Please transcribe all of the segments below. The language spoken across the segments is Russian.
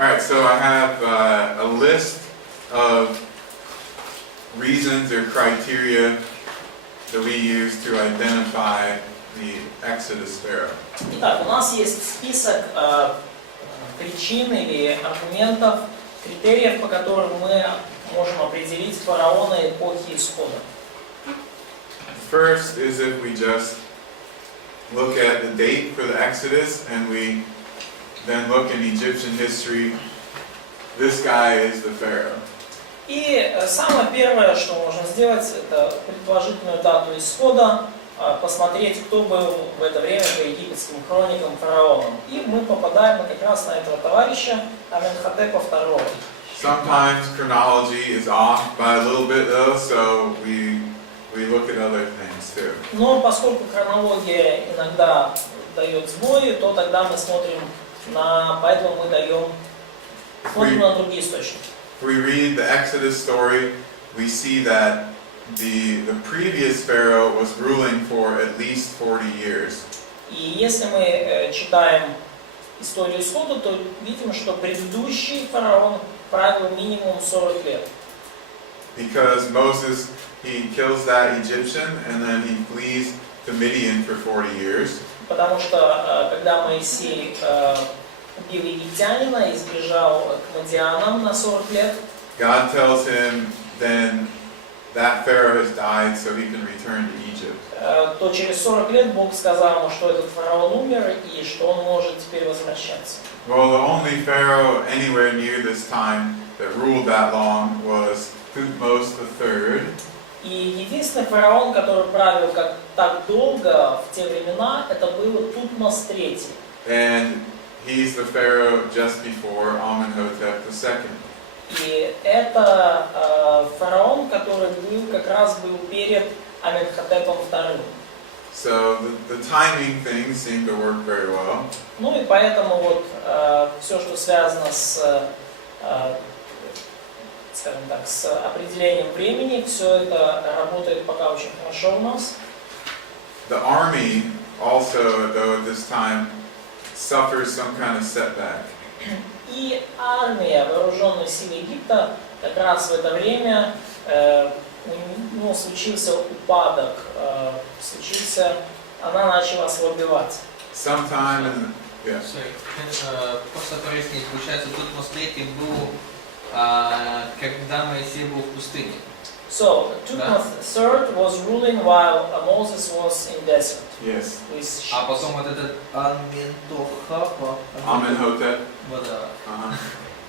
Alright, so I have a list of reasons or criteria that we use to identify the Exodus Pharaoh. Итак, у нас есть список причин или аргументов, критериев, по которым мы можем определить фараона эпохи Исхода. First is if we just look at the date for the Exodus and we then look in Egyptian history, this guy is the Pharaoh. И самое первое, что можно сделать, это предположительную дату Исхода, посмотреть, кто был в это время по египетским хроникам фараоном. И мы попадаем как раз на этого товарища Аменхотепа II. Sometimes chronology is off by a little bit though, so we look at other things too. Но поскольку хронология иногда дает сбои, то тогда мы смотрим поэтому мы смотрим на другие источники. If we read the Exodus story, we see that the previous Pharaoh was ruling for at least 40 years. И если мы читаем историю Исхода, то видим, что предыдущий фараон правил минимум 40 лет. Because Moses, he kills that Egyptian and then he flees to Midian for 40 years. Потому что когда Моисей убил египтянина и сбежал к Мадианам на 40 лет, God tells him then that Pharaoh has died so he can return to Egypt. То через 40 лет Бог сказал ему, что этот фараон умер и что он может теперь возвращаться. Well, the only Pharaoh anywhere near this time that ruled that long was Thutmose III. И единственный фараон, который правил так долго в те времена, это был Тутмос III. And he's the Pharaoh just before Amenhotep II. И это фараон, который как раз был перед Аменхотепом II. So the timing things seem to work very well. Ну и поэтому вот все, что связано скажем так, с определением времени, все это работает пока очень хорошо у нас. The army also, though, at this time suffers some kind of setback. И армия, вооруженные силы Египта, как раз в это время случился упадок, она начала ослабевать. Sometime in Просто прояснить, получается, Тутмос III был, когда Моисей был в пустыне. So, Thutmose III was ruling while Moses was in desert. Yes. А потом вот этот Amenhotep. Вот,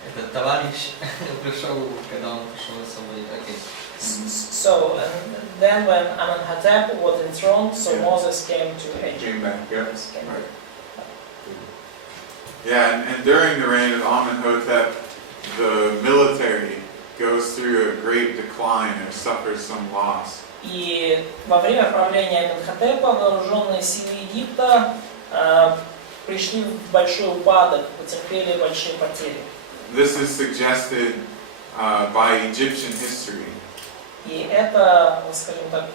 этот товарищ пришел, когда он пришел освободить. So, and then when Amenhotep was enthroned, so Moses came to Egypt. Came back, yes. Right. Yeah, and during the reign of Amenhotep, the military goes through a great decline or suffers some loss. И во время правления Аменхотепа вооруженные силы Египта пришли в большой упадок, потерпели большие потери. This is suggested by Egyptian history. И это, скажем так,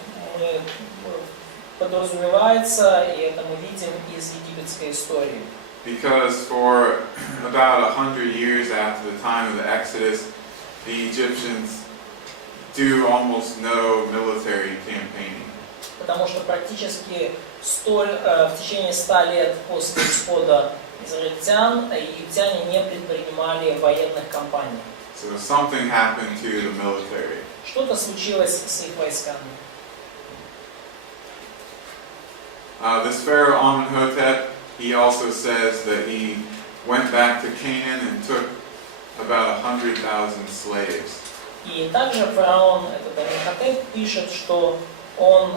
подразумевается, и это мы видим из египетской истории. Because for about 100 years after the time of the Exodus, the Egyptians do almost no military campaigning. Потому что практически в течение 100 лет после исхода израильтян египтяне не предпринимали военных кампаний. So something happened to the military. Что-то случилось с их войсками. This Pharaoh Amenhotep, he also says that he went back to Canaan and took about 100,000 slaves. И также фараон, этот Аменхотеп, пишет, что он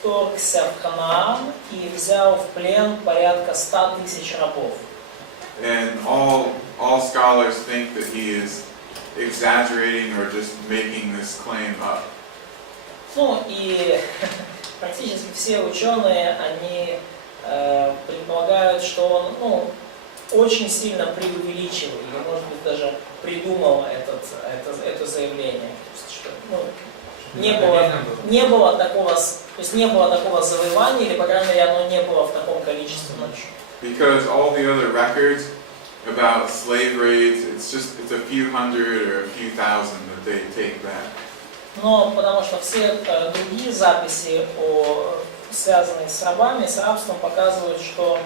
вторгся в Ханаан и взял в плен порядка 100 тысяч рабов. And all scholars think that he is exaggerating or just making this claim up. Ну и практически все ученые, они предполагают, что он очень сильно преувеличил, или, может быть, даже придумал это заявление. То есть, что, не было такого завоевания, или, по крайней мере, оно не было в таком количестве ночью. Because all the other records about slave raids, it's a few hundred or a few thousand that they take back. Но потому что все другие записи, связанные с рабами, с рабством, показывают, что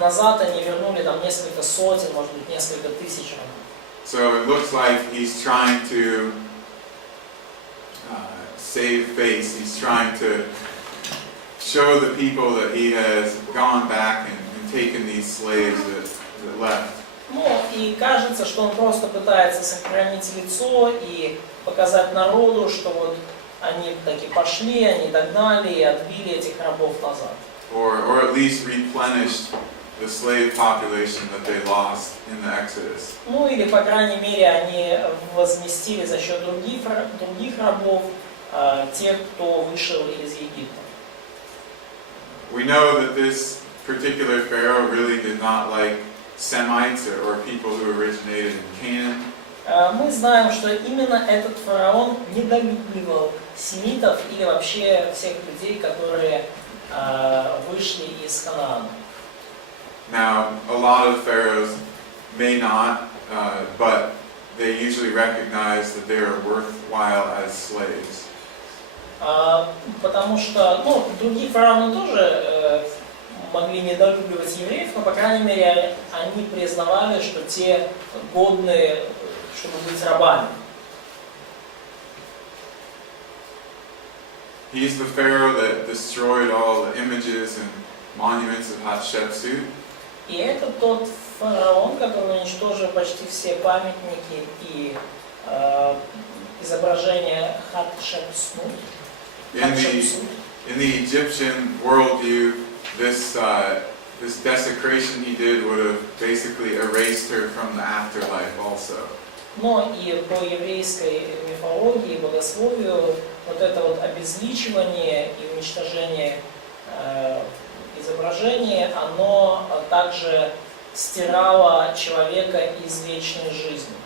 назад они вернули там несколько сотен, может быть, несколько тысяч рабов. So it looks like he's trying to save face. He's trying to show the people that he has gone back and taken these slaves that left. И кажется, что он просто пытается сохранить лицо и показать народу, что вот они таки пошли, они догнали и отбили этих рабов назад. Or at least replenished the slave population that they lost in the Exodus. Или, по крайней мере, они возместили за счет других рабов тех, кто вышел из Египта. We know that this particular Pharaoh really did not like Semites or people who originated in Canaan. Мы знаем, что именно этот фараон недолюбливал семитов или вообще всех людей, которые вышли из Ханаана. Now, a lot of pharaohs may not, but they usually recognize that they are worthwhile as slaves. Потому что, другие фараоны тоже могли недолюбливать евреев, но, по крайней мере, они признавали, что те годны, чтобы быть рабами. He's the pharaoh that destroyed all the images and monuments of Hatshepsut. И это тот фараон, который уничтожил почти все памятники и изображения Хатшепсут. In the Egyptian worldview, this desecration he did would have basically erased her from the afterlife also. Но и по еврейской мифологии, богословию, вот это вот обезличивание и уничтожение изображений, оно также стирало человека из вечной жизни.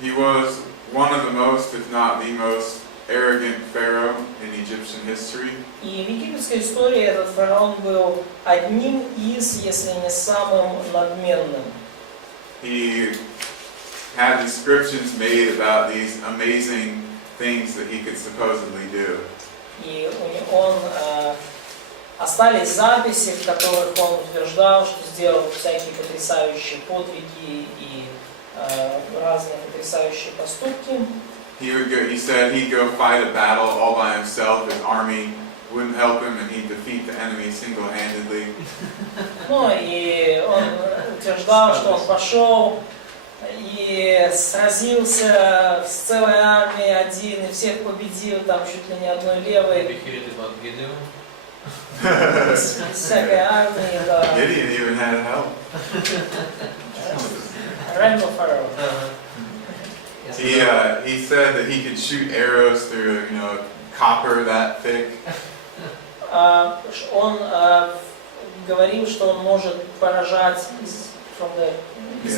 He was one of the most, if not the most, arrogant pharaoh in Egyptian history. И в египетской истории этот фараон был одним из, если не самым надменным. He had inscriptions made about these amazing things that he could supposedly do. И остались записи, в которых он утверждал, что сделал всякие потрясающие подвиги и разные потрясающие поступки. He said he'd go fight a battle all by himself. His army wouldn't help him, and he'd defeat the enemy single-handedly. И он утверждал, что он пошел и сразился с целой армией один, и всех победил, там чуть ли не одной левой. Без всякой армии, да. Gideon even had help. Реально фараон. He said that he could shoot arrows through, copper that thick. Он говорил, что он может поражать из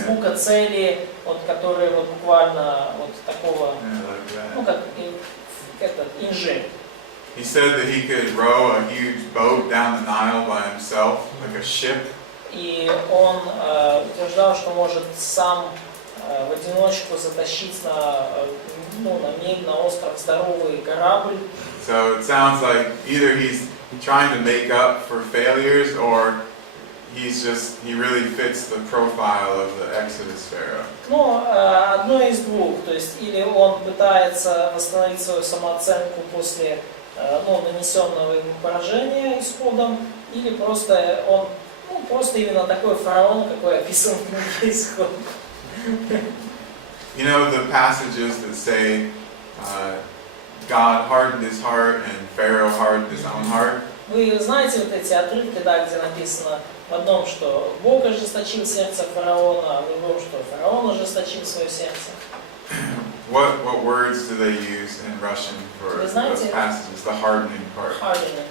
лука цели, которые буквально такого, как инжир. He said that he could row a huge boat down the Nile by himself, like a ship. И он утверждал, что может сам в одиночку затащить на мель, на остров здоровый корабль. So it sounds like either he's trying to make up for failures, or he really fits the profile of the Exodus Pharaoh. Одно из двух, то есть или он пытается восстановить свою самооценку после нанесенного ему поражения исходом, или просто он просто именно такой фараон, какой описан в книге Исход. The passages that say God hardened his heart and Pharaoh hardened his own heart. Вы знаете эти отрывки, где написано в одном, что Бог ожесточил сердце фараона, а в другом, что фараон ожесточил свое сердце. What words do they use in Russian for those passages? The hardening part. Hardening.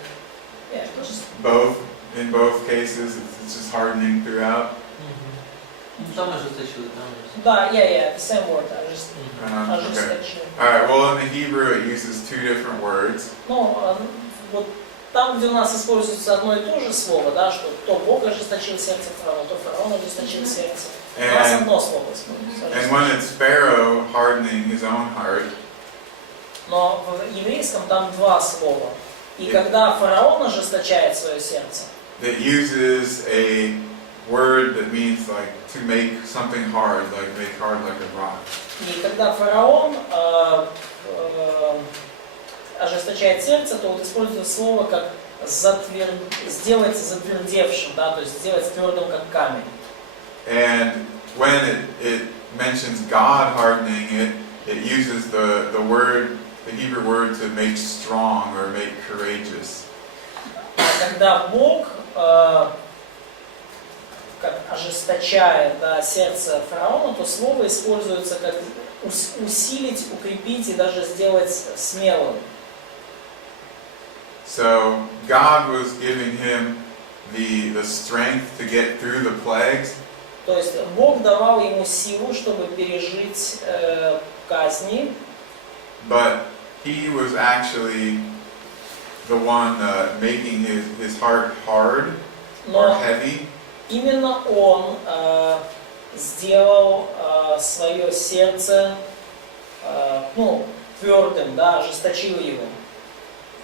Yeah, just both. In both cases, it's just hardening throughout. Да, the same word. Okay. All right. Well, in the Hebrew, it uses two different words. там, где у нас используется одно и то же слово, да, что то Бог ожесточил сердце фараона, то фараон ожесточил сердце. У нас одно слово используется. And when it's Pharaoh hardening his own heart, Но в еврейском там два слова. И когда фараон ожесточает свое сердце, it uses a word that means like to make something hard, like make hard like a rock. и когда фараон ожесточает сердце, то вот используется слово как сделать затвердевшим, да, то есть сделать твердым как камень. And when it mentions God hardening it, it uses the Hebrew word to make strong or make courageous. Когда Бог как ожесточает, да, сердце фараона, то слово используется как усилить, укрепить и даже сделать смелым. So God was giving him the strength to get through the plagues. То есть Бог давал ему силу, чтобы пережить казни. But he was actually the one making his heart hard or Но heavy. именно он сделал свое сердце твердым, да, ожесточил его.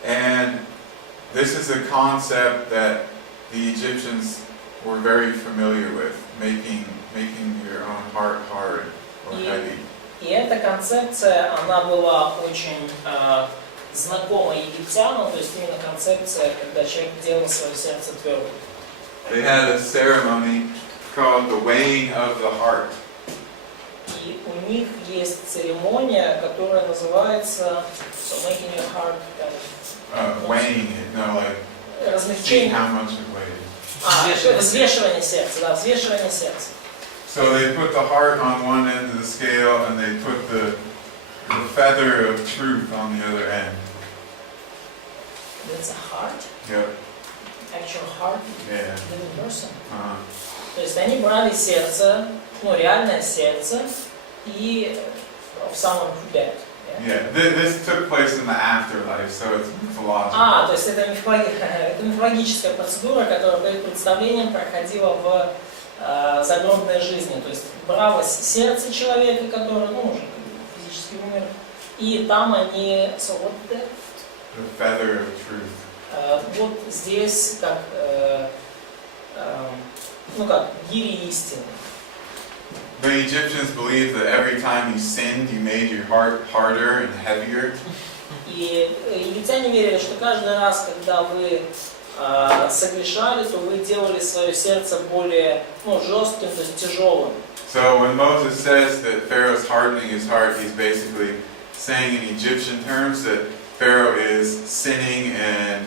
And this is a concept that the Egyptians were very familiar with, making your own heart hard or heavy. И эта концепция, она была очень знакома египтянам, то есть именно концепция, когда человек делал свое сердце твердым. They had a ceremony called the weighing of the heart. И у них есть церемония, которая называется making your heart Weighing it, no, like seeing размягчение. how much it weighs. Взвешивание сердца, да, взвешивание сердца. So they put the heart on one end of the scale and they put the feather of truth on the other end. That's a heart, Yep. actual heart, Yeah. living person. Uh-huh. То есть они брали сердце, реальное сердце, и в самом худят. Yeah. This took place in the afterlife, so it's mythological. То есть это мифологическая процедура, которая перед представлением проходила в загробной жизни. То есть бралось сердце человека, который, уже физически умер, и там они, The feather of truth. вот здесь как гири истины. The Egyptians believed that every time you sinned, you made your heart harder and heavier. И египтяне верили, что каждый раз, когда вы согрешали, то вы делали свое сердце более жестким, то есть тяжелым. So when Moses says that Pharaoh's hardening his heart, he's basically saying in Egyptian terms that Pharaoh is sinning and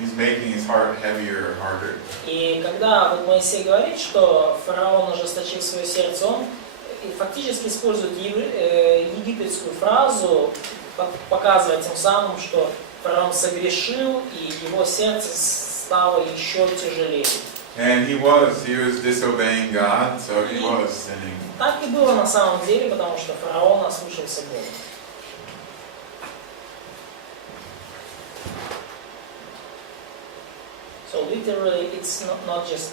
he's making his heart heavier or harder. И когда Моисей говорит, что фараон ожесточил свое сердце, он фактически использует египетскую фразу, показывая тем самым, что фараон согрешил, и его сердце стало еще тяжелее. And he was disobeying God, so he was sinning. Так и было на самом деле, потому что фараон ослушался Бога. So literally, it's not just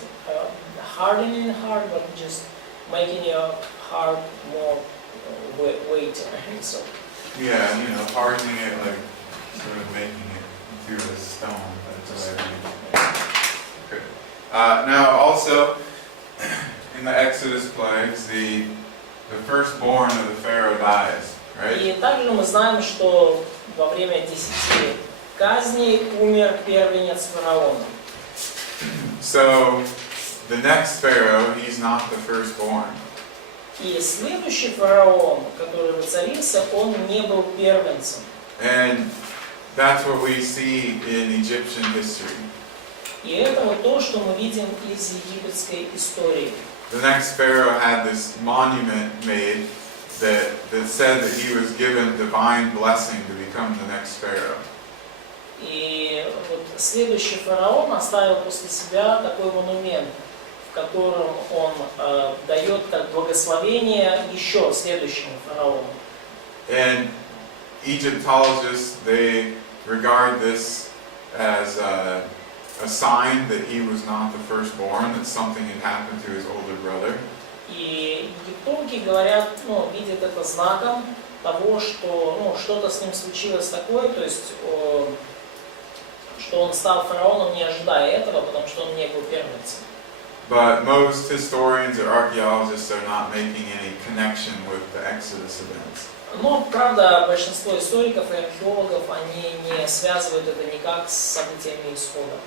hardening the heart, but just making your heart more weightier. So. Yeah, hardening it, like sort of making it into a stone. That's what I mean. Okay. Now also, in the Exodus plagues, the firstborn of the Pharaoh dies, right? И также мы знаем, что во время 10 казней умер первенец фараона. So, the next Pharaoh, he's not the firstborn. И следующий фараон, который воцарился, он не был первенцем. And that's what we see in Egyptian history. И это вот то, что мы видим из египетской истории. The next Pharaoh had this monument made that said that he was given divine blessing to become the next Pharaoh. И вот следующий фараон оставил после себя такой монумент, в котором он дает как благословение еще следующему фараону. And Egyptologists, they regard this as a sign that he was not the firstborn, that something had happened to his older brother. И египтологи говорят, видят это знаком того, что что-то с ним случилось такое, то есть что он стал фараоном, не ожидая этого, потому что он не был первенцем. But most historians or archaeologists are not making any connection with the Exodus events. Но, правда, большинство историков и археологов, они не связывают это никак с событиями исхода.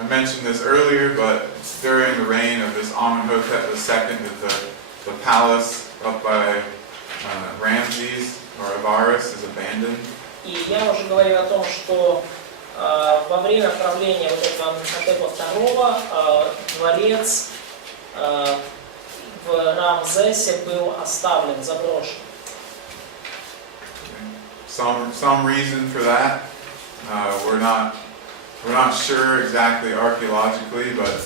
I mentioned this earlier, but during the reign of this Amenhotep II, the palace up by Ramses or Avaris is abandoned. И я уже говорил о том, что во время правления вот этого Аменхотепа II дворец в Рамзесе был оставлен, заброшен. Some reason for that. We're not sure exactly archaeologically, but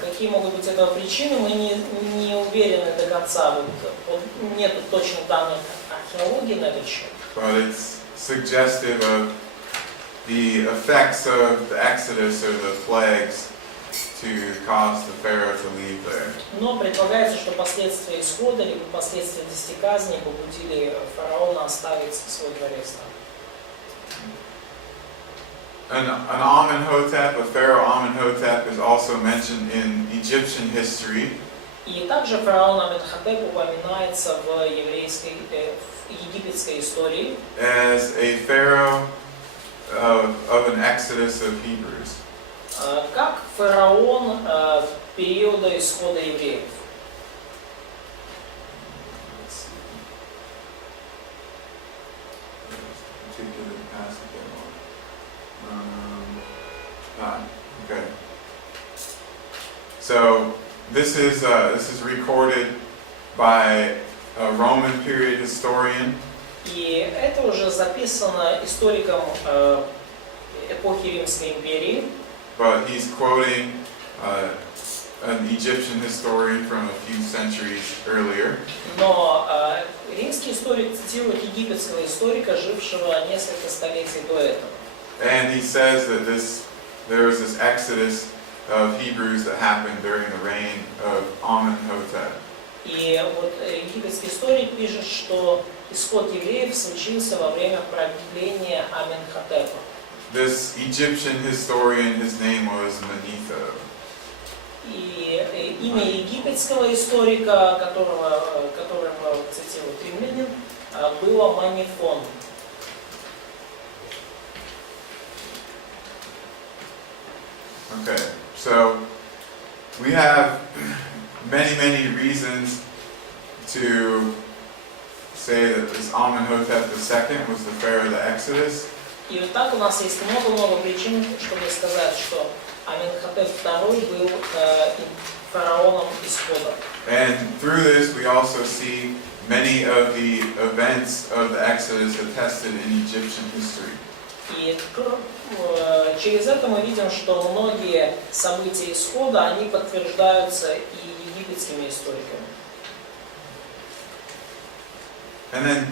какие могут быть этого причины, мы не уверены до конца. Вот нет точных данных археологии на этот счет. But it's suggestive of the effects of the Exodus or the plagues to cause the Pharaoh to leave there. Но предполагается, что последствия исхода либо последствия 10 казней побудили фараона оставить свой дворец там. An Amenhotep, a Pharaoh Amenhotep, is also mentioned in Egyptian history. И также фараон Аменхотеп упоминается в египетской истории As a pharaoh of an exodus of Hebrews. как фараон периода исхода евреев. Let's see. Particular passage. Okay. So this is recorded by a Roman period historian. И это уже записано историком эпохи Римской империи. But he's quoting an Egyptian historian from a few centuries earlier. Но римский историк цитирует египетского историка, жившего несколько столетий до этого. And he says that there was this exodus of Hebrews that happened during the reign of Amenhotep. И вот египетский историк пишет, что исход евреев случился во время правления Аменхотепа. This Egyptian historian, his name was Manetho. И имя египетского историка, которого цитирует римлянин, было Манефон. Okay, so we have many reasons to say that this Amenhotep II was the pharaoh of the Exodus. И вот так у нас есть много причин, чтобы сказать, что Аменхотеп II был фараоном исхода. And through this we also see many of the events of the Exodus attested in Egyptian history. И через это мы видим, что многие события исхода, они подтверждаются и египетскими историками. And then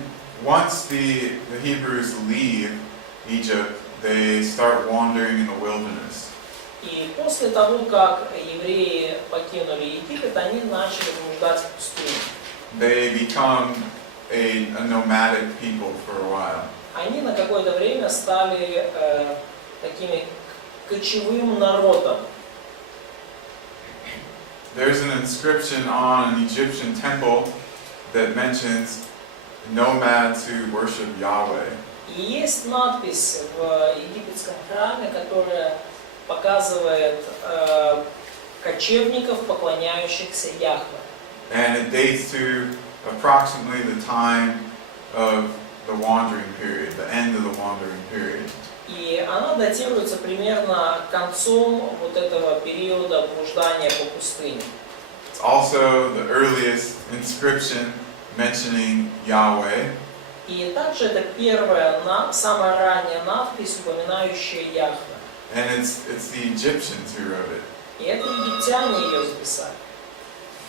once the Hebrews leave Egypt, they start wandering in the wilderness. И после того, как евреи покинули Египет, они начали блуждать в пустыне. They become a nomadic people for a while. Они на какое-то время стали такими кочевым народом. There's an inscription on an Egyptian temple that mentions nomads who worship Yahweh. И есть надпись в египетском храме, которая показывает кочевников, поклоняющихся Яхве. And it dates to approximately the time of the wandering period, the end of the wandering period. И она датируется примерно концом вот этого периода блуждания по пустыне. It's also the earliest inscription mentioning Yahweh. И также это первая, самая ранняя надпись, упоминающая Яхве. And it's the Egyptians who wrote it. И это египтяне ее записали.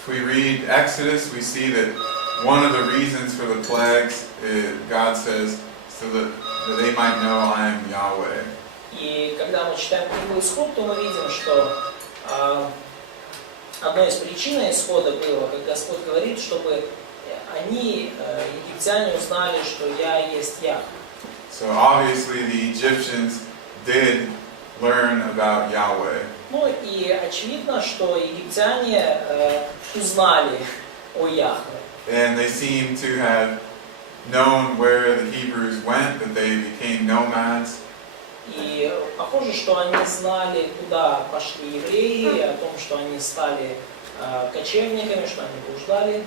If we read Exodus, we see that one of the reasons for the plagues, God says, so that they might know I am Yahweh. И когда мы читаем книгу Исход, то мы видим, что одной из причин исхода было, как Господь говорит, чтобы они, египтяне, узнали, что я есть я. So obviously the Egyptians did learn about Yahweh. Ну и очевидно, что египтяне узнали о Яхве. And they seem to have known where the Hebrews went, that they became nomads. И похоже, что они знали, куда пошли евреи, о том, что они стали кочевниками, что они блуждали.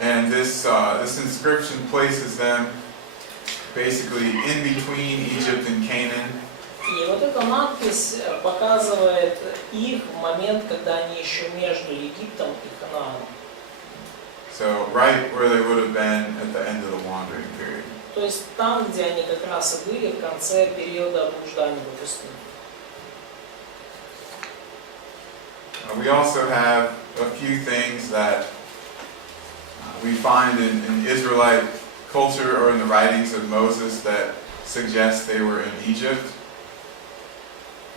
And this inscription places them basically in between Egypt and Canaan. И вот эта надпись показывает их в момент, когда они еще между Египтом и Ханааном. So right where they would have been at the end of the wandering period. То есть там, где они как раз и были в конце периода блуждания по пустыне. We also have a few things that we find in Israelite culture or in the writings of Moses that suggest they were in Egypt.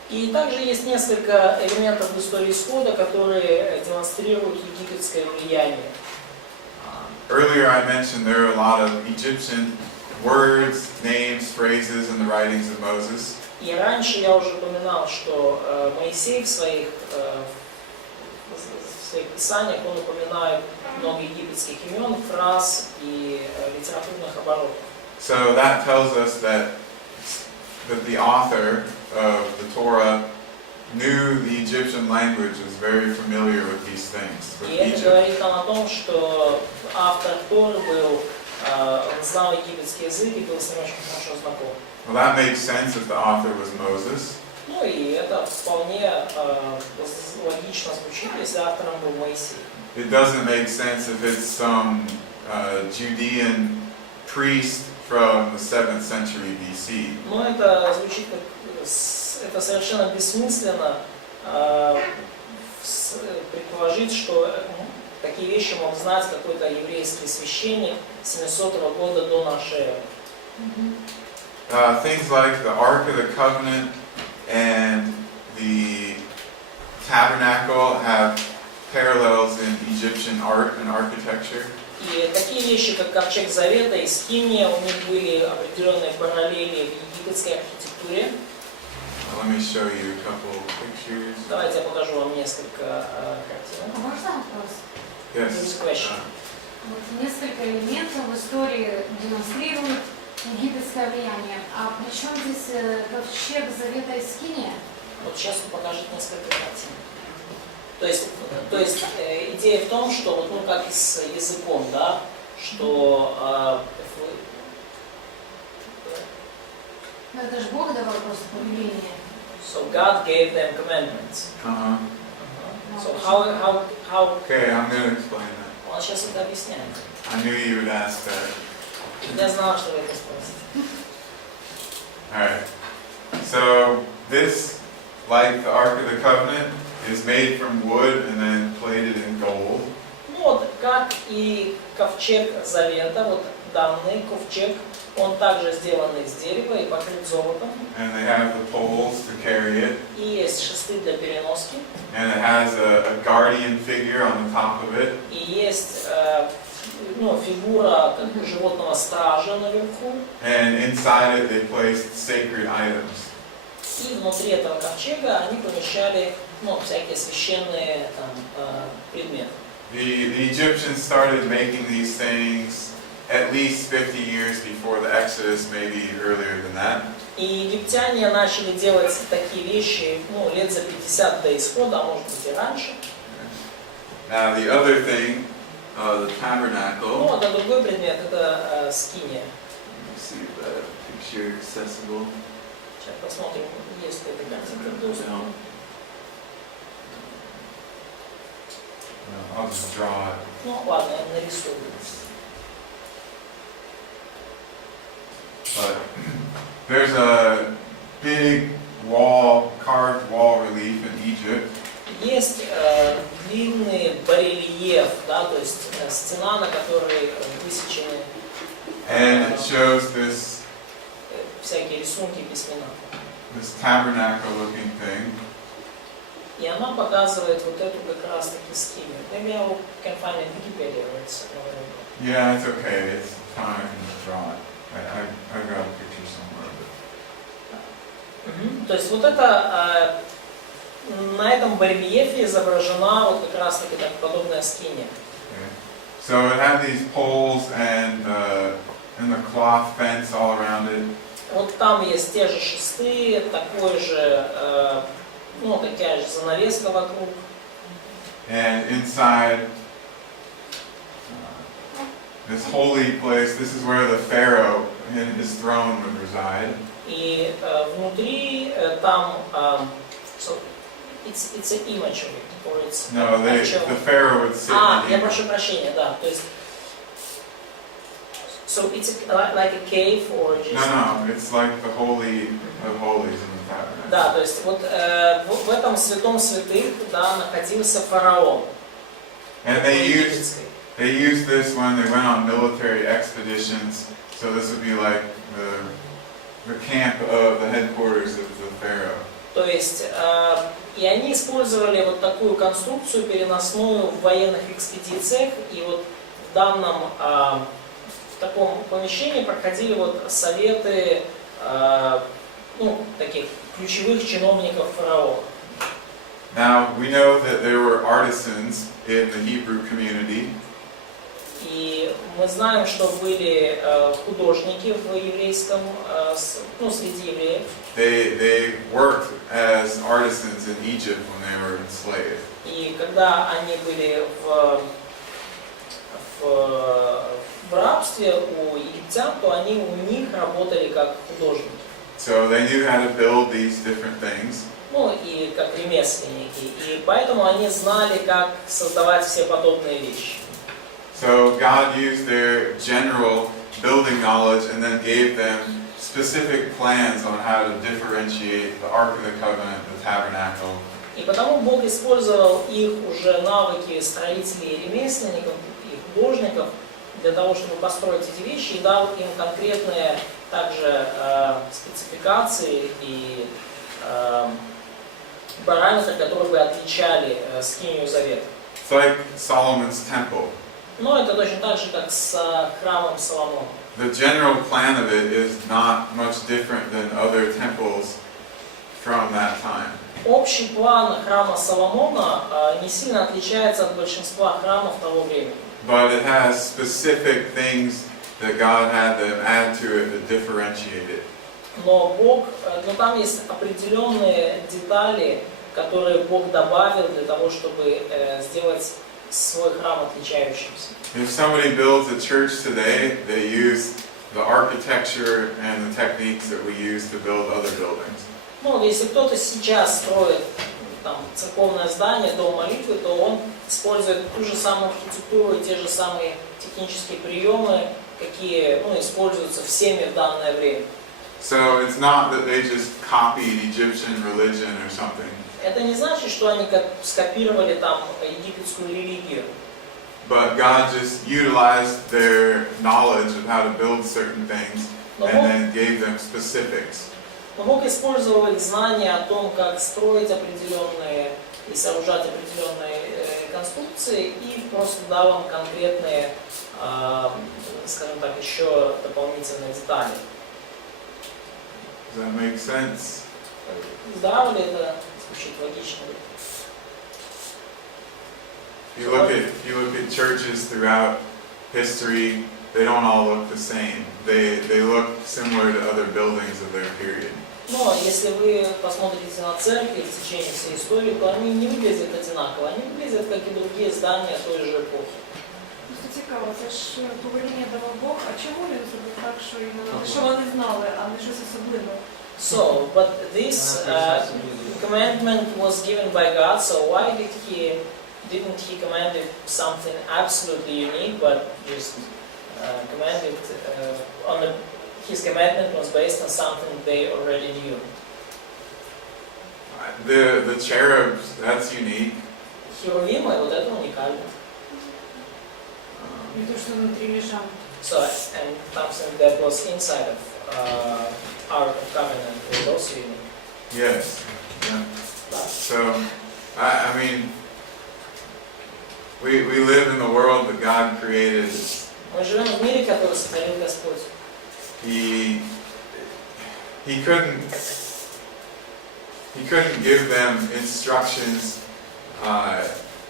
И также есть несколько элементов в истории Исхода, которые демонстрируют египетское влияние. Earlier I mentioned there are a lot of Egyptian words, names, phrases in the writings of Moses. И раньше я уже упоминал, что Моисей в своих писаниях он упоминает много египетских имен, фраз и литературных оборотов. So that tells us that the author of the Torah knew the Egyptian language, was very familiar with these things. With И это Egypt. говорит нам о том, что автор Торы был, он знал египетский язык и был с ним очень хорошо знаком. Well, that makes sense if the author was Moses. Ну и это вполне логично звучит, если автором был Моисей. It doesn't make sense if it's some Judean priest from the 7th century BC. Но это звучит как, это совершенно бессмысленно предположить, что такие вещи мог знать какой-то еврейский священник 700 года до нашей эры. Things like the Ark of the Covenant and the tabernacle have parallels in Egyptian art and architecture. И такие вещи, как Ковчег Завета и Скиния, у них были определенные параллели в египетской архитектуре. Let me show you a couple pictures. Давайте я покажу вам несколько картин. Можно вопрос? Yes. Вот несколько элементов в истории демонстрируют египетское влияние. А при чем здесь Ковчег Завета и Скиния? Вот сейчас он покажет несколько картин. То есть идея в том, что вот, ну, как и с языком, да, что Ну это же Бог давал просто повеление. so God gave them commandments. Uh-huh. So how Okay, I'm going to explain that. он сейчас это объясняет. I knew you would ask that. Я знал, что вы это спросите. Alright. So this, like the Ark of the Covenant, is made from wood and then plated in gold. Ну вот, как и Ковчег Завета, вот данный ковчег, он также сделан из дерева и покрыт золотом. And they have the poles to carry it. И есть шесты для переноски. And it has a guardian figure on the top of it. И есть фигура как бы животного стража наверху. And inside it they placed sacred items. И внутри этого ковчега они помещали всякие священные предметы. The Egyptians started making these things at least 50 years before the Exodus, maybe earlier than that. И египтяне начали делать такие вещи лет за 50 до исхода, а может быть и раньше. Now the other thing, the tabernacle. А другой предмет это скиния. Let me see if that picture accessible. Сейчас посмотрим, есть ли эта картинка доступна. I'll just draw it. Ладно, я нарисую. But there's a big wall, carved wall relief in Egypt. Есть длинный барельеф, да, то есть стена, на которой высечены And it shows this всякие рисунки письмена. tabernacle-looking thing. И она показывает вот эту как раз таки скинию. Maybe I can find it in Wikipedia, or it's available. Yeah, it's okay. It's fine. I can just draw it. I got a picture somewhere of it. То есть вот это на этом барельефе изображена вот как раз таки так подобная скиния. Okay. So it had these poles and the cloth fence all around it. Вот там есть те же шесты, такой же, ну такая же занавеска вокруг. And inside this holy place, this is where the Pharaoh in his throne would reside. И внутри там, so it's an image of it, or it's No, the Pharaoh would sit. in я the прошу прощения, да, то есть, so it's like a cave or just... No, it's like the holy of holies in the tabernacle. Да, то есть вот в этом святом святых, да, находился фараон. And they used this when they went on military expeditions. So this would be like the camp of the headquarters of the Pharaoh. То есть, и они использовали вот такую конструкцию переносную в военных экспедициях, и вот в данном, в таком помещении проходили вот советы, ну, таких ключевых чиновников фараона. Now we know that there were artisans in the Hebrew community. И мы знаем, что были художники в еврейском, ну, среди евреев. They worked as artisans in Egypt when they were enslaved. И когда они были в рабстве у египтян, то они у них работали как художники. So they knew how to build these different things. Ну и как ремесленники. И поэтому они знали, как создавать все подобные вещи. So God used their general building knowledge and then gave them specific plans on how to differentiate the Ark of the Covenant, the tabernacle. И потому Бог использовал их уже навыки строителей и ремесленников, и художников для того, чтобы построить эти вещи, и дал им конкретные также спецификации и параметры, которые бы отличали скинию Завета. It's like Solomon's temple. Но это точно так же, как с храмом Соломона. The general plan of it is not much different than other temples from that time. Общий план храма Соломона не сильно отличается от большинства храмов того времени. But it has specific things that God had them add to it that differentiate it. Но там есть определенные детали, которые Бог добавил для того, чтобы сделать свой храм отличающимся. If somebody builds a church today, they use the architecture and the techniques that we use to build other buildings. Ну, если кто-то сейчас строит там церковное здание, дом молитвы, то он использует ту же самую архитектуру и те же самые технические приемы, какие используются всеми в данное время. So it's not that they just copied Egyptian religion or something. Это не значит, что они скопировали там египетскую религию. But God just utilized their knowledge of how to build certain things and then gave them specifics. Но Бог использовал их знания о том, как строить определенные и сооружать определенные конструкции, и просто дал им конкретные, скажем так, еще дополнительные детали. Does that make sense? Здраво ли это? Звучит логично. If you look at churches throughout history, they don't all look the same. They look similar to other buildings of their period. Но если вы посмотрите на церкви в течение всей истории, то они не выглядят одинаково. Они выглядят как и другие здания той же эпохи. Просто цікаво, це ж повеління давав Бог, а чому він зробив так, що вони знали, а не щось особливе? So, but this commandment was given by God, so why didn't he command it something absolutely unique, but just commanded his commandment was based on something they already knew? The cherubs, that's unique. Херувимы, вот это уникально. Не то, что внутри лежал. So, and something that was inside of Ark of Covenant was also unique. Yes. Yeah. Да. So, I mean, we live in the world that God created. Мы живем в мире, который сотворил Господь. He couldn't give them instructions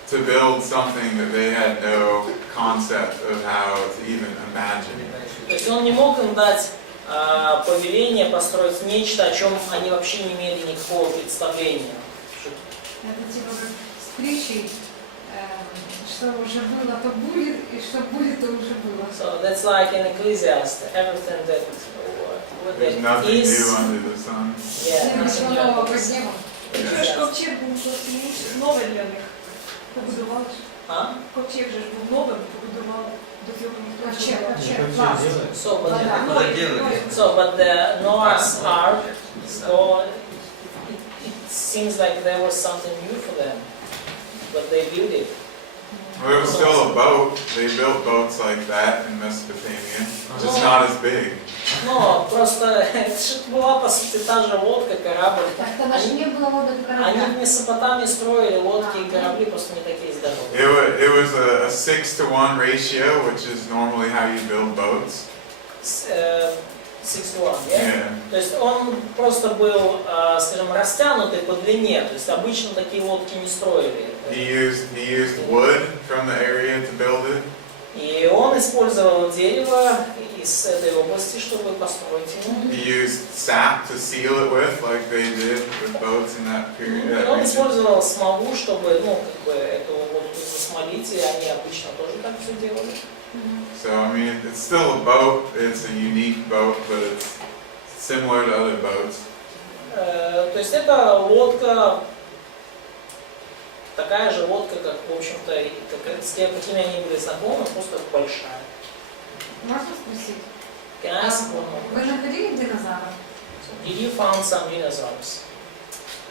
to build something that they had no concept of how to even imagine. То есть он не мог им дать повеление построить нечто, о чем они вообще не имели никакого представления. Это типа как с притчей, что уже было, то будет, и что будет, то уже было. So that's like in Ecclesiastes, everything that There's nothing is, new under the sun. yeah, Ничего nothing new нового under the под sun. небом. Якщо ж ковчег був зовсім інший, нове для них. Побудували ж. А? Ковчег же ж був новим, побудували. До цього ніхто не будував. So, but the Noah's Ark, so it seems like there was something new for them, but they built it. Well, it was still a boat. They built boats like that in Mesopotamia, just not as big. Но просто это же была по сути та же лодка, корабль. Так, тогда же не было лодок Они корабля. в Месопотамии строили лодки и корабли, просто не такие здоровые. It was a 6-to-1 ratio, which is normally how you build boats. 6 to 1, yeah? Yeah. То есть он просто был, скажем, растянутый по длине, то есть обычно такие лодки не строили. He used wood from the area to build it. И он использовал дерево из этой области, чтобы построить его. He used sap to seal it with, like they did with boats in that period. И That он region. использовал смолу, чтобы, ну, как бы эту лодку засмолить, и они обычно тоже так все делали. So I mean, it's still a boat. It's a unique boat, but it's similar to other boats. То есть это лодка, такая же лодка, как, в общем-то, с какими они были знакомы, просто большая. Можно спросить? Can I ask one more Вы question? находили динозавров? Did you find some dinosaurs?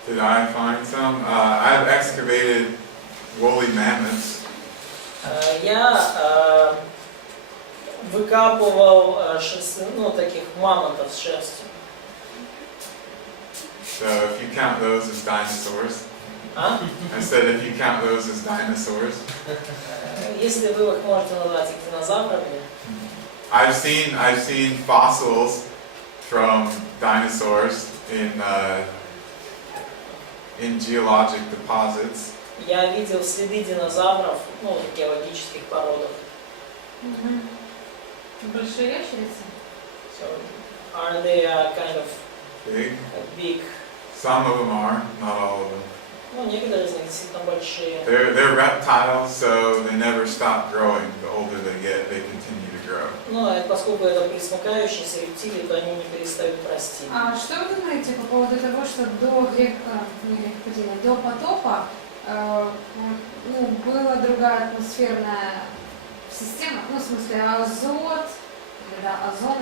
Did I find some? I've excavated woolly mammoths. Я выкапывал таких мамонтов с шерстью. So if you count those as dinosaurs, А? I said if you count those as dinosaurs. Если вы их можете назвать их динозаврами, I've seen fossils from dinosaurs in geologic deposits. я видел следы динозавров, ну, в геологических породах. Большие ящерицы? So, are they kind of Big. big? Some of them are, not all of them. Ну, некоторые из них действительно большие. They're reptiles, so they never stop growing. The older they get, they continue to grow. Но поскольку это пресмыкающиеся рептилии, то они не перестают расти. А что вы думаете по поводу того, что до потопа была другая атмосферная система, ну, в смысле, озон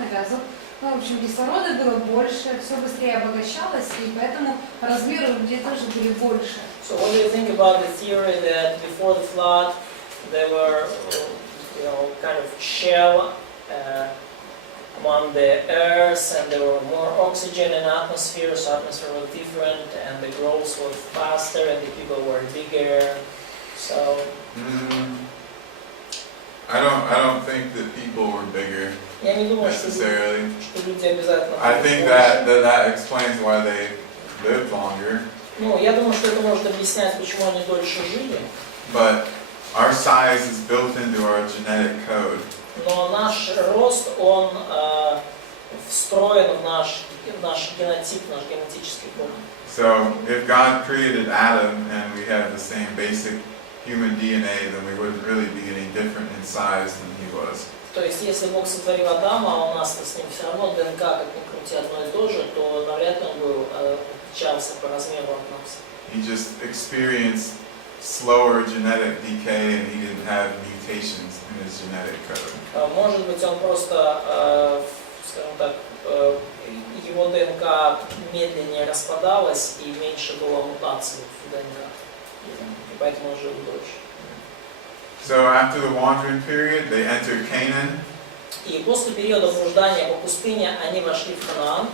или азот, ну, в общем, кислорода было больше, все быстрее обогащалось, и поэтому размеры у людей тоже были больше. So what do you think about the theory that before the flood there were, kind of shell among the earth, and there were more oxygen in the atmosphere, so atmosphere was different, and the growth was faster, and the people were bigger. So I don't think that people were bigger я не думаю, что necessarily. люди обязательно. I think that explains why they lived longer. Ну, я думаю, что это может объяснять, почему они дольше жили. But our size is built into our genetic code. Но наш рост, он встроен в наш генотип, наш генетический код. So if God created Adam and we have the same basic human DNA, then we wouldn't really be any different in size than he was. То есть, если Бог сотворил Адама, а у нас с ним все равно ДНК, как ни крути, одно и то же, то навряд ли он был отличался по размеру от нас. He just experienced slower genetic decay and he didn't have mutations in his genetic code. Может быть, он просто, скажем так, его ДНК медленнее распадалась и меньше было мутаций в ДНК. И поэтому он жил дольше. So after the wandering period, they entered Canaan. И после периода блуждания по пустыне они вошли в Ханаан.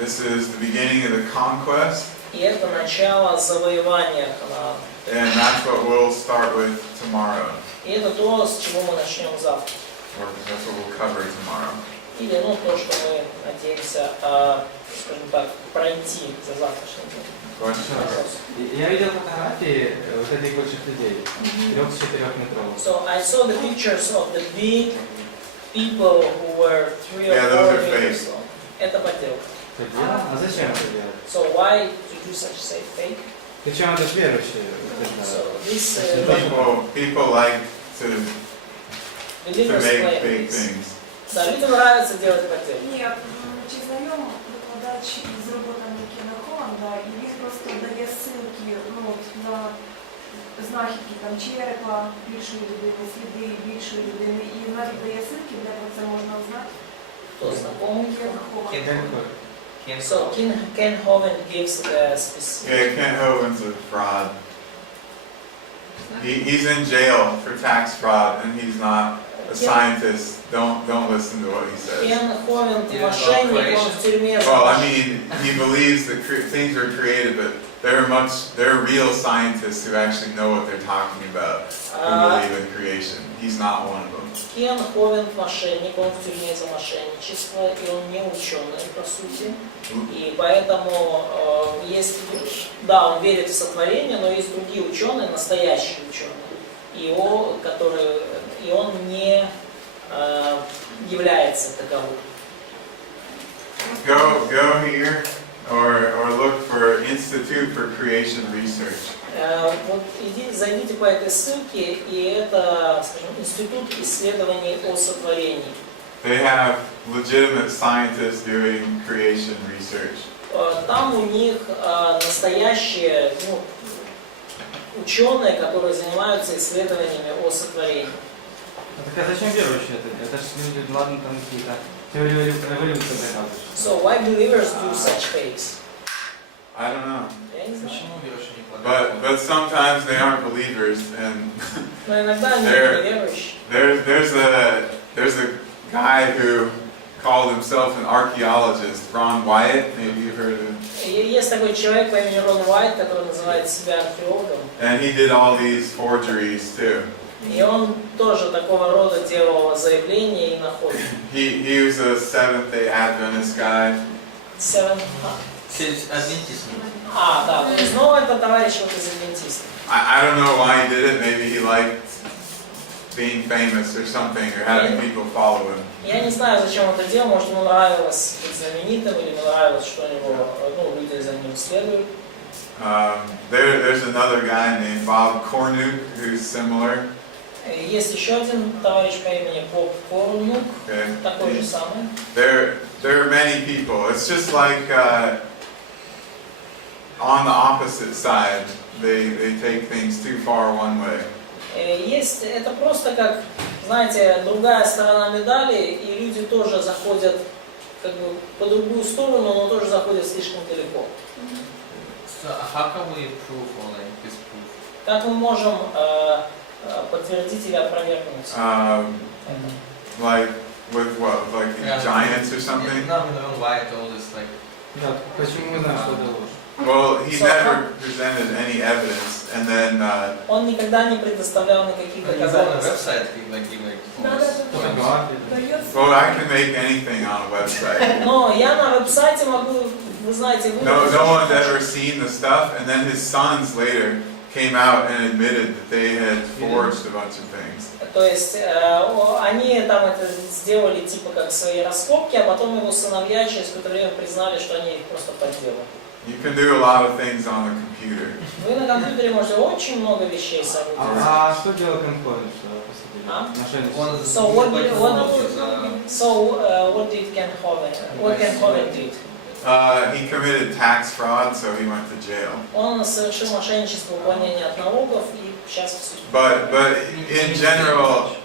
This is the beginning of the conquest, И это начало завоевания Ханаана. and that's what we'll start with tomorrow, И это то, с чего мы начнем завтра. or that's what we'll cover tomorrow. Или то, что мы надеемся, скажем так, пройти за завтрашний день. Questions? Я видел фотографии вот этих больших людей, 3-4 метров. So I saw the pictures of the big people who were 3 or Yeah, those 4 are meters fake. long. Это подделка. А зачем это делать? So why to do such say fake? Причем это ж верующие. So this People like to believers make claim big this. things. Да, людям нравится делать подделки. Ні, чи знайомо викладач з роботами Кена Холланда, і він просто дає ссылки на знахідки черепа більшої людини, сліди більшої людини, і навіть дає ссылки, де про це можна узнати. Кто знакомый? Кен Холланд. So Ken Hovind gives the specific. Yeah, Kent Hovind's a fraud. He's in jail for tax fraud, and he's not a scientist. Don't listen to what he says. Кен Ховинд мошенник, он в тюрьме. Well, I mean, he believes that things are created, but there are real scientists who actually know what they're talking about who believe in creation. He's not one of them. Кен Ховинд мошенник, он в тюрьме за мошенничество, и он не ученый, по сути. И поэтому есть, да, он верит в сотворение, но есть другие ученые, настоящие ученые, и он не является таковым. Go here or look for Institute for Creation Research. Вот зайдите по этой ссылке, и это, скажем, Институт исследований о сотворении. They have legitimate scientists doing creation research. Там у них настоящие ученые, которые занимаются исследованиями о сотворении. Так а зачем верующие это? Это же люди, ладно, там какие-то теории эволюции доказывают. So why believers do such fakes? I don't know. Я не знаю. Почему верующие не полагают? But sometimes they aren't believers, and Но иногда они не верующие. there's a guy who called himself an archaeologist, Ron Wyatt. Maybe you've heard of him. Есть такой человек по имени Рон Уайт, который называет себя археологом. And he did all these forgeries too. И он тоже такого рода делал заявления и находки. He was a Seventh-day Adventist guy. Адвентист. Да, то есть, это товарищ из адвентистов. I don't know why he did it. Maybe he liked being famous or something, or having people follow him. Я не знаю, зачем он это делал. Может, ему нравилось быть знаменитым, или ему нравилось, что люди за ним следуют. There's another guy named Bob Cornuke who's similar. Есть еще один товарищ по имени Боб Корнук, такой же самый. There are many people. It's just like on the opposite side, they take things too far one way. Это просто как, знаете, другая сторона медали, и люди тоже заходят как бы по другую сторону, но тоже заходят слишком далеко. So how can we prove or like disprove? Как мы можем подтвердить или опровергнуть? Like with what? Like giants or something? No, why all this like. Да, почему мы знаем, что это ложь? Well, he never presented any evidence, and then. Он никогда не предоставлял никаких доказательств. Well, I can make anything on a website. Но я на веб-сайте могу, вы знаете, No one's ever seen the stuff, and then his sons later came out and admitted that they had forged a bunch of things. То есть они там это сделали типа как свои раскопки, а потом его сыновья через какое-то время признали, что они их просто подделали. You can do a lot of things on the computer. Вы на компьютере можете очень много вещей собрать. А что делал Кен Ховинд, что посадили? So what did Ken Hovind? What Ken Hovind did? He committed tax fraud, so he went to jail. Он совершил мошенничество, уклонение от налогов и сейчас в суде. But in general,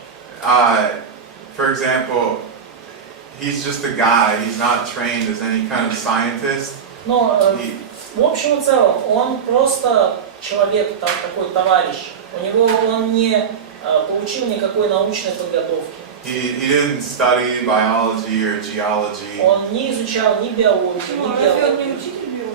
for example, he's just a guy. He's not trained as any kind of scientist. Но в общем и целом он просто человек, там, такой товарищ, он не получил никакой научной подготовки. He didn't study biology or geology. Он не изучал ни биологию, ни Разве он не геологию. учитель биологии?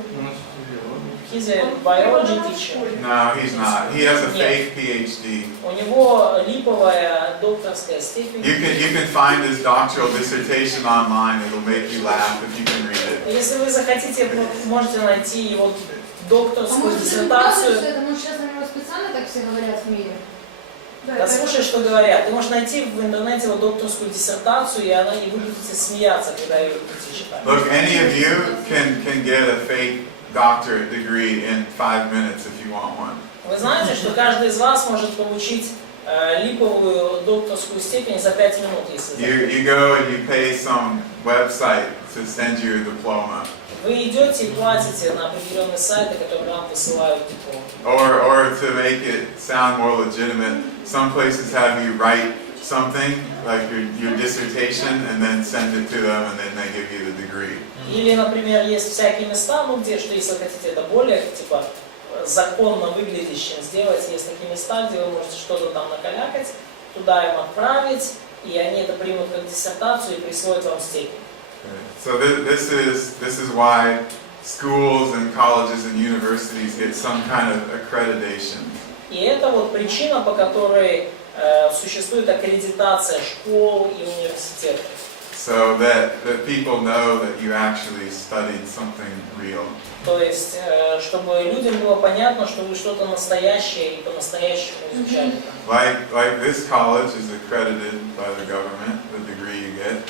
He's a biology teacher. No, he's not. He has a fake PhD. У него липовая докторская степень. You can find his doctoral dissertation online. It'll make you laugh if you can read it. Если вы захотите, вы можете найти его А докторскую может, это правда, что диссертацию. это, может, сейчас на него специально так все говорят в мире? Да, слушай, что говорят. Ты можешь найти в интернете его докторскую диссертацию, и вы будете смеяться, когда ее будете читать. Look, any of you can get a fake doctorate degree in 5 minutes if you want one. Вы знаете, что каждый из вас может получить липовую докторскую степень за 5 минут, если захочет. You go and you pay some website to send you a diploma. Вы idете и платите на определенные сайты, которые вам высылают диплом. Or to make it sound more legitimate, some places have you write something, like your dissertation, and then send it to them, and then they give you the degree. Или, например, есть всякие места, где, что если вы хотите это более, законно выглядящим сделать, есть такие места, где вы можете что-то там накалякать, туда им отправить, и они это примут как диссертацию и присвоят вам степень. So this is why schools and colleges and universities get some kind of accreditation. И это вот причина, по которой существует аккредитация школ и университетов. So that people know that you actually studied something real. То есть, чтобы людям было понятно, что вы что-то настоящее и по-настоящему изучали. Like this college is accredited by the government, the degree you get.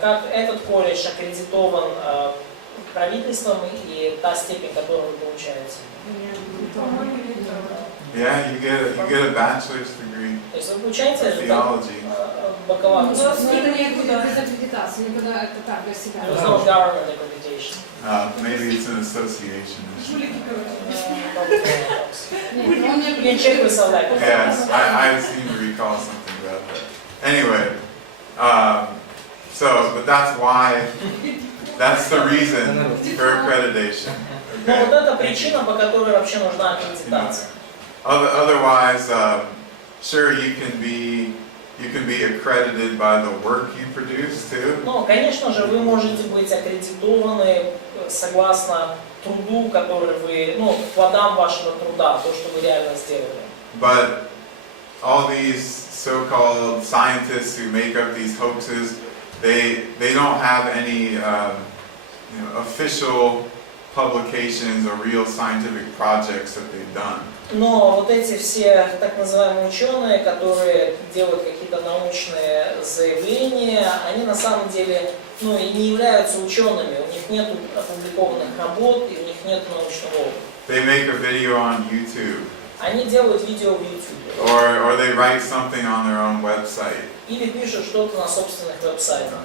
Как этот колледж аккредитован правительством и та степень, которую вы получаете. Yeah, you get a bachelor's degree То есть вы получаете in theology. бакалаврскую. Но это не без аккредитации, никуда это так, для себя. There's no government accreditation. Maybe it's an association. Жулики, короче. Нет, он не You can check with select. Yes, I seem to recall something about that. Anyway, but that's the reason for accreditation. Но Okay? вот это причина, по которой вообще нужна аккредитация. Otherwise, sure you can be accredited by the work you produce too. Но, конечно же, вы можете быть аккредитованы согласно труду, который вы, плодам вашего труда, то, что вы реально сделали. But all these so-called scientists who make up these hoaxes, they don't have any official publications or real scientific projects that they've done. Но вот эти все так называемые ученые, которые делают какие-то научные заявления, они на самом деле и не являются учеными, у них нет опубликованных работ и у них нет научного опыта. They make a video on YouTube, Они делают видео в YouTube. or they write something on their own website. Или пишут что-то на собственных веб-сайтах.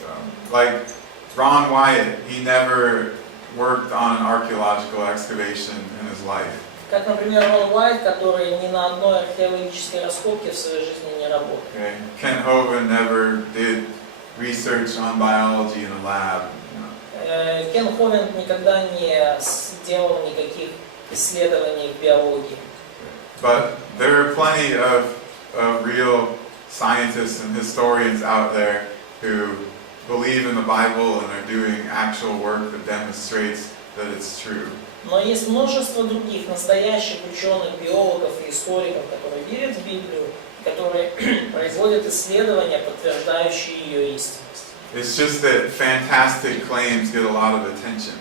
So, like Ron Wyatt, he never worked on an archaeological excavation in his life. Как, например, Рон Уайт, который ни на одной археологической раскопке в своей жизни не работал. Okay. Kent Hovind never did research on biology in a lab. Кен Ховинд никогда не сделал никаких исследований в биологии. But there are plenty of real scientists and historians out there who believe in the Bible and are doing actual work that demonstrates that it's true. Но есть множество других настоящих ученых, биологов и историков, которые верят в Библию, которые производят исследования, подтверждающие ее истинность. It's just that fantastic claims get a lot of attention.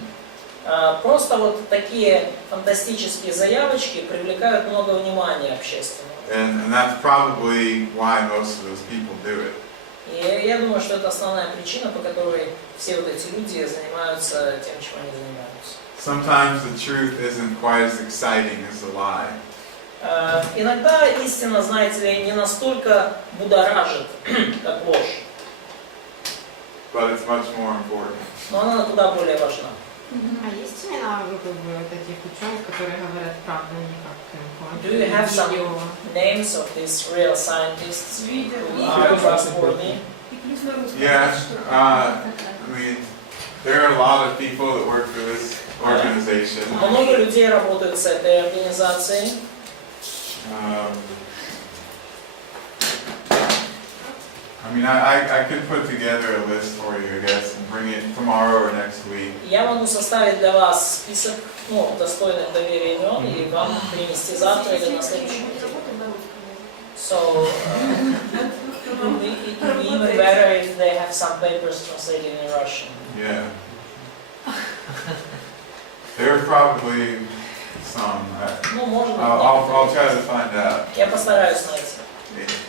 Просто вот такие фантастические заявочки привлекают много внимания общественного. And that's probably why most of those people do it. И я думаю, что это основная причина, по которой все вот эти люди занимаются тем, чем они занимаются. Sometimes the truth isn't quite as exciting as the lie. Иногда истина, знаете ли, не настолько будоражит, как ложь, But it's much more important. но она куда более важна. А есть имена таких ученых, которые говорят правду, не как Do you have some видео? names of these real scientists Видео. who are trustworthy? И плюс на русском. Yeah, I mean, there are a lot of people that work for this organization. Много людей работают с этой организацией. I mean, I could put together a list for you, I guess, and bring it tomorrow or next week. Я могу составить для вас список, достойных доверия имен и вам принести завтра или на следующий неделе. So, it would be even better if they have some papers translated in Russian. Yeah. There are probably some. Может быть, I'll try to find out. Я постараюсь найти.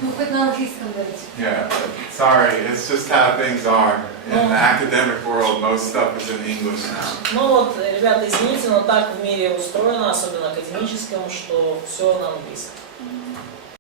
Ну, хоть на английском дайте. Yeah, sorry, it's just how things are. In the academic world, most stuff is in English now. Ребята, извините, но так в мире устроено, особенно академическом, что все на английском.